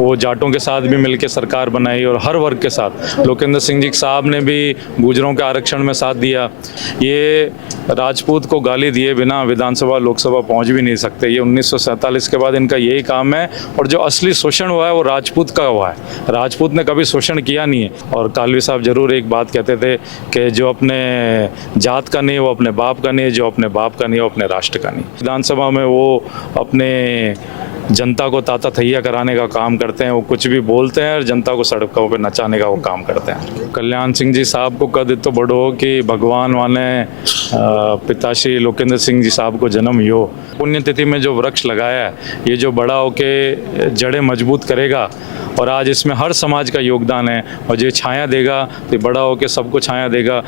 वो जाटों के साथ भी मिलकर सरकार बनाई और हर वर्ग के साथ। लोकेंद्र सिंह जी साहब ने भी गुर्जरों के आरक्षण में साथ दिया। ये राजपूत को गाली दिए बिना विधानसभा लोकसभा पहुंच भी नहीं सकते। ये 1947 के बाद इनका यही काम है। और जो असली शोषण हुआ है वो राजपूत का हुआ है। राजपूत ने कभी शोषण किया नहीं है। और कालवी साहब जरूर एक बात कहते थे कि जो अपने जात का नहीं वो अपने बाप का नहीं है, जो अपने बाप का नहीं वो अपने राष्ट्र का नहीं। विधानसभा में वो अपने जनता को ताता थैया कराने का काम करते हैं। वो कुछ भी बोलते हैं और जनता को सड़कों पे नचाने का वो काम करते हैं। कल्याण सिंह जी साहब को कद तो बड़ो हो कि भगवान वाने पिताश्री लोकेंद्र सिंह जी साहब को जन्म यो। पुण्यतिथि में जो वृक्ष लगाया है ये जो बड़ा होके जड़ें मजबूत करेगा और आज इसमें हर समाज का योगदान है। और जो छाया देगा तो बड़ा होके सबको छाया देगा।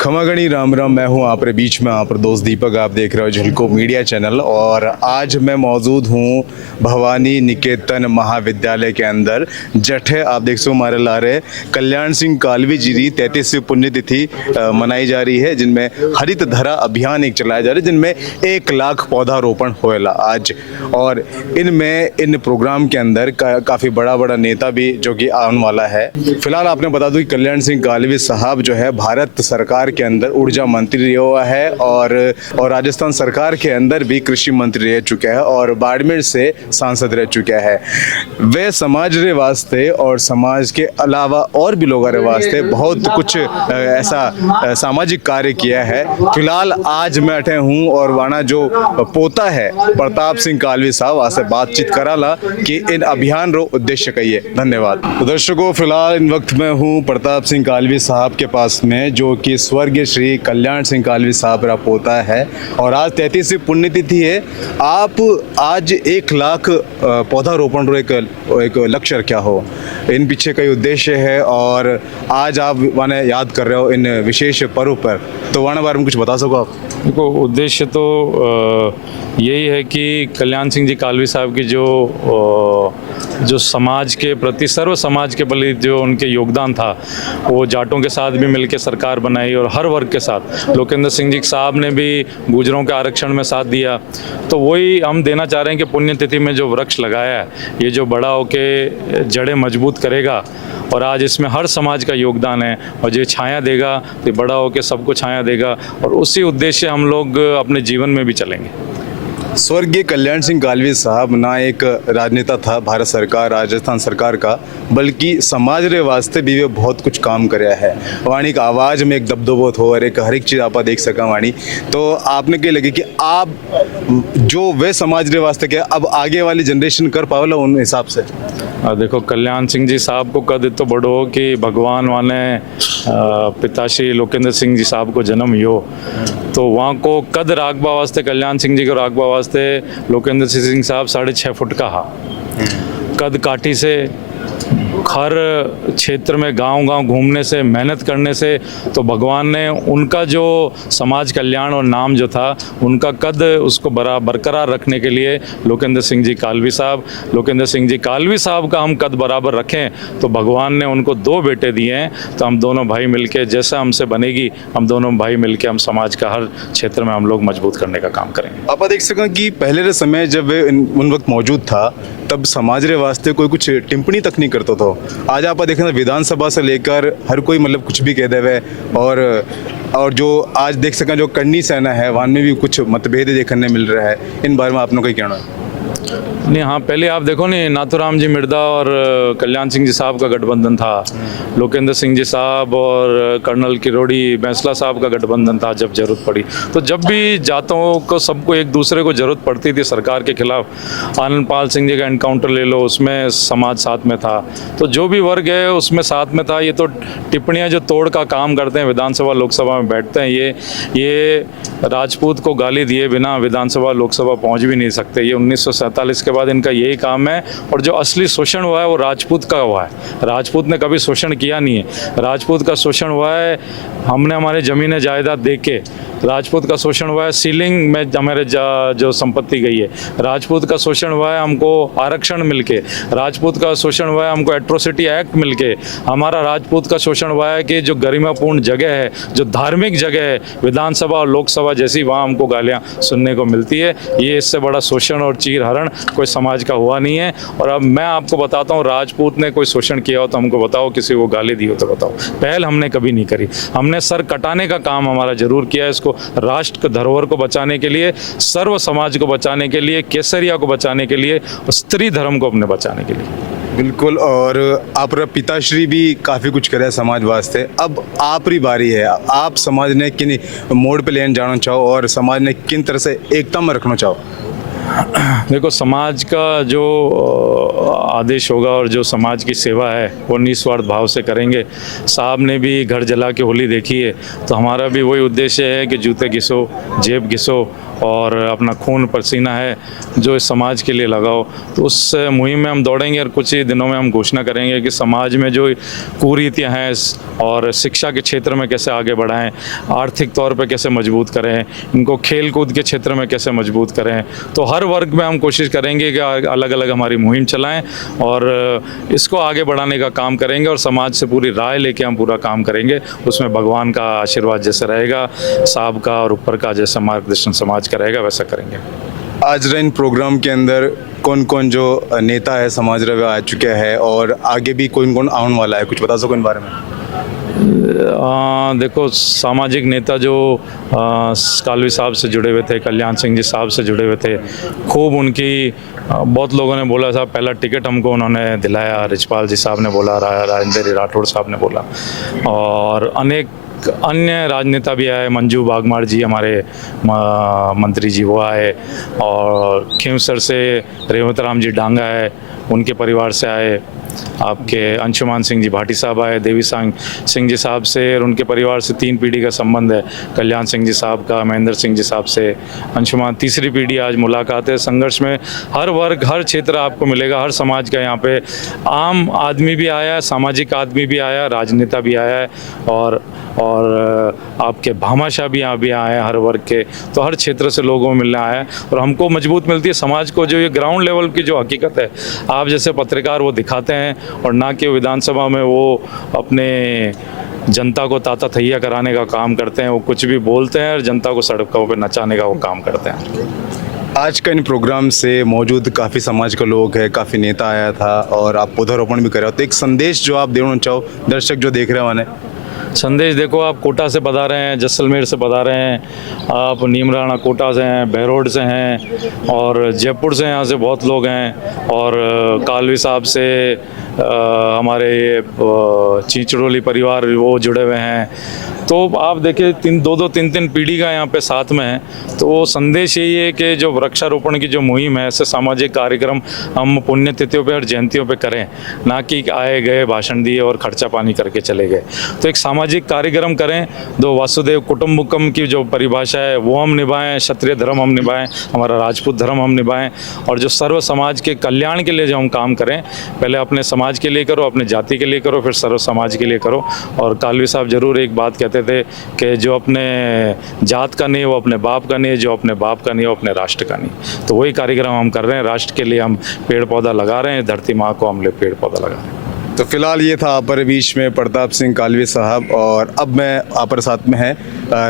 खमागणी राम राम। मैं हूं आप बीच में आप दोस्त दीपक। आप देख रहे हो झलको मीडिया चैनल। और आज मैं मौजूद हूं भवानी निकेतन महाविद्यालय के अंदर। जठे आप देख सो हमारे लारे कल्याण सिंह कालवी जी की 33वीं पुण्यतिथि मनाई जा रही है, जिनमें हरित धरा अभियान एक चलाया जा रहा है, जिनमें 1 लाख पौधारोपण होएला आज। और इनमें इन प्रोग्राम के अंदर काफ़ी बड़ा नेता भी जो कि आने वाला है। फिलहाल आपने बता दूं कि कल्याण सिंह कालवी साहब जो है भारत सरकार के अंदर ऊर्जा मंत्री रहा है और राजस्थान सरकार के अंदर भी कृषि मंत्री रह चुका है और बाड़मेर से सांसद रह चुका है। वे समाज रे वास्ते और समाज के अलावा और भी लोगों रे वास्ते बहुत कुछ ऐसा सामाजिक कार्य किया है। फिलहाल आज मैं अठे हूँ और वाना जो पोता है प्रताप सिंह कालवी साहब आज से बातचीत कराला कि इन अभियान रो उद्देश्य कहिए। धन्यवाद। तो दर्शकों, फिलहाल इन वक्त में हूँ प्रताप सिंह कालवी साहब के पास में, जो कि स्वर्गीय श्री कल्याण सिंह कालवी साहब का पोता है और आज 33वीं पुण्यतिथि है। आप आज 1 लाख पौधारोपण रो एक लक्ष्य क्या हो, इन पीछे कई उद्देश्य है और आज आप माने याद कर रहे हो इन विशेष पर्व पर, तो वाना बारे में कुछ बता सको आप? देखो, उद्देश्य तो यही है कि कल्याण सिंह जी कालवी साहब की जो समाज के प्रति, सर्व समाज के प्रति जो उनके योगदान था, वो जाटों के साथ भी मिलकर सरकार बनाई और हर वर्ग के साथ। लोकेंद्र सिंह जी साहब ने भी गुर्जरों के आरक्षण में साथ दिया। तो वही हम देना चाह रहे हैं कि पुण्यतिथि में जो वृक्ष लगाया है ये जो बड़ा होके जड़ें मजबूत करेगा और आज इसमें हर समाज का योगदान है। और जो छाया देगा तो बड़ा होके सबको छाया देगा और उसी उद्देश्य हम लोग अपने जीवन में भी चलेंगे। स्वर्गीय कल्याण सिंह कालवी साहब ना एक राजनेता था भारत सरकार राजस्थान सरकार का, बल्कि समाज रे वास्ते भी वे बहुत कुछ काम कराया है। वाणी का आवाज़ में एक दबदबो हो और एक हर एक चीज़ आप देख सका वाणी। तो आपने क्या लगे कि आप जो वे समाज रे वास्ते क्या अब आगे वाली जनरेशन कर पावला उन हिसाब से? देखो, कल्याण सिंह जी साहब को कद तो बड़ो हो कि भगवान वाने पिताश्री लोकेंद्र सिंह जी साहब को जन्म यो। तो वहाँ को कद रागबा वास्ते, कल्याण सिंह जी को रागबा वास्ते लोकेंद्र सिंह साहब 6.5 फुट का हा कद काठी से हर क्षेत्र में गांव घूमने से, मेहनत करने से, तो भगवान ने उनका जो समाज कल्याण और नाम जो था उनका कद उसको बरकरार रखने के लिए लोकेंद्र सिंह जी कालवी साहब का हम कद बराबर रखें। तो भगवान ने उनको 2 बेटे दिए हैं। तो हम दोनों भाई मिलके, जैसा हमसे बनेगी, हम दोनों भाई मिलके हम समाज का हर क्षेत्र में हम लोग मजबूत करने का काम करेंगे। आप देख सकें कि पहले के समय जब वे उन वक्त मौजूद था तब समाज रे वास्ते कोई कुछ टिप्पणी तक नहीं करता था। आज आप देखें विधानसभा से लेकर हर कोई मतलब कुछ भी कह देवे। और जो आज देख सकें जो करनी सेना है वहाँ में भी कुछ मतभेद देखने मिल रहा है। इन बारे में आपने कोई कहना है? नहीं, हाँ, पहले आप देखो नहीं, नाथूराम जी मिर्दा और कल्याण सिंह जी साहब का गठबंधन था। लोकेंद्र सिंह जी साहब और कर्नल किरोड़ी बैंसला साहब का गठबंधन था जब जरूरत पड़ी। तो जब भी जातों को सबको एक दूसरे को जरूरत पड़ती थी सरकार के खिलाफ, आनंदपाल सिंह जी का एनकाउंटर ले लो, उसमें समाज साथ में था। तो जो भी वर्ग है उसमें साथ में था। ये तो टिप्पणियाँ जो तोड़ का काम करते हैं, विधानसभा लोकसभा में बैठते हैं, ये राजपूत को गाली दिए बिना विधानसभा लोकसभा पहुँच भी नहीं सकते। ये 1947 के बाद इनका यही काम है। और जो असली शोषण हुआ है वो राजपूत का हुआ है। राजपूत ने कभी शोषण किया नहीं है। राजपूत का शोषण हुआ है, हमने हमारे ज़मीनें जायदाद दे के राजपूत का शोषण हुआ है, सीलिंग में हमारे जो संपत्ति गई है, राजपूत का शोषण हुआ है, हमको आरक्षण मिलके, राजपूत का शोषण हुआ है, हमको एट्रोसिटी एक्ट मिलके, हमारा राजपूत का शोषण हुआ है कि जो गरिमापूर्ण जगह है, जो धार्मिक जगह है, विधानसभा और लोकसभा जैसी, वहाँ हमको गालियाँ सुनने को मिलती है। ये इससे बड़ा शोषण और चीरहरण कोई समाज का हुआ नहीं है। और अब मैं आपको बताता हूँ, राजपूत ने कोई शोषण किया हो तो हमको बताओ, किसी को गाली दी हो तो बताओ। पहल हमने कभी नहीं करी। हमने सर कटाने का काम हमारा जरूर किया है, इसको राष्ट्र के धरोहर को बचाने के लिए, सर्व समाज को बचाने के लिए, केसरिया को बचाने के लिए, और स्त्री धर्म को अपने बचाने के लिए। बिल्कुल। और आप पिताश्री भी काफ़ी कुछ करे समाज वास्ते। अब आपरी बारी है, आप समाज ने किन मोड़ पे लेना जाना चाहो और समाज ने किन तरह से एकता में रखना चाहो? देखो, समाज का जो आदेश होगा और जो समाज की सेवा है वो निस्वार्थ भाव से करेंगे। साहब ने भी घर जला के होली देखी है, तो हमारा भी वही उद्देश्य है कि जूते घिसो, जेब घिसो और अपना खून पसीना है जो इस समाज के लिए लगाओ। तो उस मुहिम में हम दौड़ेंगे और कुछ ही दिनों में हम घोषणा करेंगे कि समाज में जो कुरीतियाँ हैं और शिक्षा के क्षेत्र में कैसे आगे बढ़ाएं, आर्थिक तौर पे कैसे मजबूत करें, इनको खेल कूद के क्षेत्र में कैसे मजबूत करें। तो हर वर्ग में हम कोशिश करेंगे कि अलग अलग हमारी मुहिम चलाएं और इसको आगे बढ़ाने का काम करेंगे और समाज से पूरी राय लेके हम पूरा काम करेंगे। उसमें भगवान का आशीर्वाद जैसे रहेगा, साहब का और ऊपर का जैसा मार्गदर्शन समाज का रहेगा, वैसा करेंगे। आज इन प्रोग्राम के अंदर कौन कौन जो नेता है समाज रवे आ चुका है और आगे भी कौन कौन आने वाला है, कुछ बता सको इन बारे में? देखो, सामाजिक नेता जो कालवी साहब से जुड़े हुए थे, कल्याण सिंह जी साहब से जुड़े हुए थे, खूब उनकी बहुत लोगों ने बोला साहब पहला टिकट हमको उन्होंने दिलाया, रिचपाल जी साहब ने बोला, राजेंद्र राठौड़ साहब ने बोला, और अनेक अन्य राजनेता भी आए। मंजू बागमार जी हमारे मंत्री जी वो आए, और खींवसर से रेवत राम जी डांगा है, उनके परिवार से आए। आपके अंशुमान सिंह जी भाटी साहब आए, देवी सिंह जी साहब से और उनके परिवार से 3 पीढ़ी का संबंध है। कल्याण सिंह जी साहब का, महेंद्र सिंह जी साहब से अंशुमान, तीसरी पीढ़ी आज मुलाकात है। संघर्ष में हर वर्ग, हर क्षेत्र आपको मिलेगा, हर समाज का यहाँ पे आम आदमी भी आया है, सामाजिक आदमी भी आया, राजनेता भी आया है, और आपके भामाशाह भी यहाँ भी आए हैं हर वर्ग के। तो हर क्षेत्र से लोगों में मिलने आया है और हमको मजबूत मिलती है समाज को। जो ये ग्राउंड लेवल की जो हकीकत है, आप जैसे पत्रकार वो दिखाते हैं, और ना कि विधानसभा में वो अपने जनता को ताता थैया कराने का काम करते हैं। वो कुछ भी बोलते हैं और जनता को सड़कों पे नचाने का वो काम करते हैं। आज का इन प्रोग्राम से मौजूद काफ़ी समाज के लोग हैं, काफ़ी नेता आया था और आप पौधारोपण भी कर रहे हो, तो एक संदेश जो आप देना चाहो दर्शक जो देख रहे हैं उन्हें? संदेश, देखो, आप कोटा से पधारे हैं, जैसलमेर से पधारे हैं, आप नीमराना कोटा से हैं, बहरोड से हैं, और जयपुर से यहाँ से बहुत लोग हैं, और कालवी साहब से हमारे चिचड़ोली परिवार वो जुड़े हुए हैं। तो आप देखिए 3 पीढ़ी का यहाँ पे साथ में है। तो वो संदेश यही है कि जो वृक्षारोपण की जो मुहिम है, ऐसे सामाजिक कार्यक्रम हम पुण्यतिथियों पे और जयंतियों पे करें, ना कि आए गए भाषण दिए और खर्चा पानी करके चले गए। तो एक सामाजिक कार्यक्रम करें, दो वासुदेव कुटुंबकम की जो परिभाषा है वो हम निभाएं, क्षत्रिय धर्म हम निभाएं, हमारा राजपूत धर्म हम निभाएं, और जो सर्व समाज के कल्याण के लिए जो हम काम करें, पहले अपने समाज के लिए करो, अपने जाति के लिए करो, फिर सर्व समाज के लिए करो। और कालवी साहब जरूर एक बात कहते थे कि जो अपने जात का नहीं वो अपने बाप का नहीं, जो अपने बाप का नहीं वो अपने राष्ट्र का नहीं। तो वही कार्यक्रम हम कर रहे हैं, राष्ट्र के लिए हम पेड़ पौधा लगा रहे हैं, धरती माँ को हम पेड़ पौधा लगा रहे हैं। तो फिलहाल ये था आप बीच में प्रताप सिंह कालवी साहब, और अब मैं आप साथ में है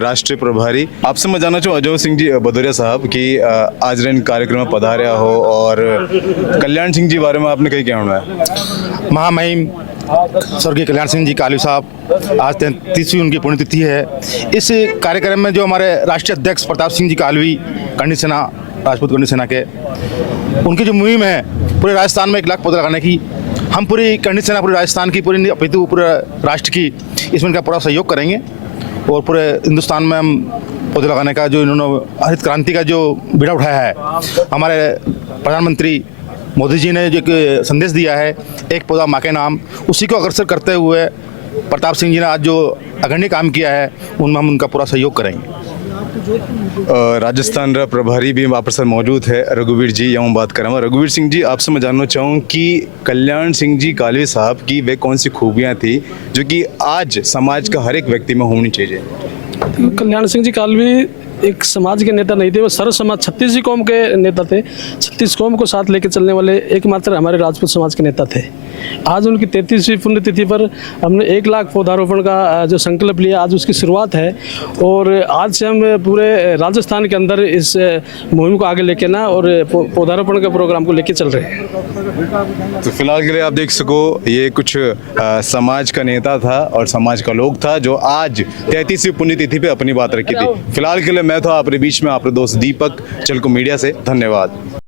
राष्ट्रीय प्रभारी। आपसे मैं जानना चाहूँ अजय सिंह जी भदौरिया साहब कि आज इन कार्यक्रम में पधारे हो, और कल्याण सिंह जी बारे में आपने कहीं क्या होना है? महामहिम स्वर्गीय कल्याण सिंह जी कालवी साहब, आज 33वीं उनकी पुण्यतिथि है। इस कार्यक्रम में जो हमारे राष्ट्रीय अध्यक्ष प्रताप सिंह जी कालवी, करणी सेना, राजपूत करणी सेना के, उनकी जो मुहिम है पूरे राजस्थान में 1 लाख पौधे लगाने की, हम पूरी करणी सेना पूरे राजस्थान की, पूरी अपितु पूरे राष्ट्र की इसमें इनका पूरा सहयोग करेंगे, और पूरे हिंदुस्तान में हम पौधे लगाने का जो इन्होंने हरित क्रांति का जो बीड़ा उठाया है, हमारे प्रधानमंत्री मोदी जी ने जो एक संदेश दिया है, एक पौधा माँ के नाम, उसी को अग्रसर करते हुए प्रताप सिंह जी ने आज जो अग्रणी काम किया है उनमें हम उनका पूरा सहयोग करेंगे। राजस्थान रा प्रभारी भी आप साथ मौजूद है, रघुवीर जी, यहाँ बात करूँगा। रघुवीर सिंह जी, आपसे मैं जानना चाहूँ कि कल्याण सिंह जी कालवी साहब की वे कौन सी खूबियाँ थी जो कि आज समाज का हर एक व्यक्ति में होनी चाहिए? कल्याण सिंह जी कालवी एक समाज के नेता नहीं थे, वो सर्व समाज 36 कौम के नेता थे। 36 कौम को साथ लेकर चलने वाले एकमात्र हमारे राजपूत समाज के नेता थे। आज उनकी 33वीं पुण्यतिथि पर हमने 1 लाख पौधारोपण का जो संकल्प लिया, आज उसकी शुरुआत है और आज से हम पूरे राजस्थान के अंदर इस मुहिम को आगे लेके ना और पौधारोपण के प्रोग्राम को लेके चल रहे हैं। तो फिलहाल के लिए आप देख सको ये कुछ समाज का नेता था और समाज का लोग था जो आज 33वीं पुण्यतिथि पे अपनी बात रखी थी। फिलहाल के लिए मैं था आपके बीच में आपके दोस्त दीपक, चिल्को मीडिया से। धन्यवाद।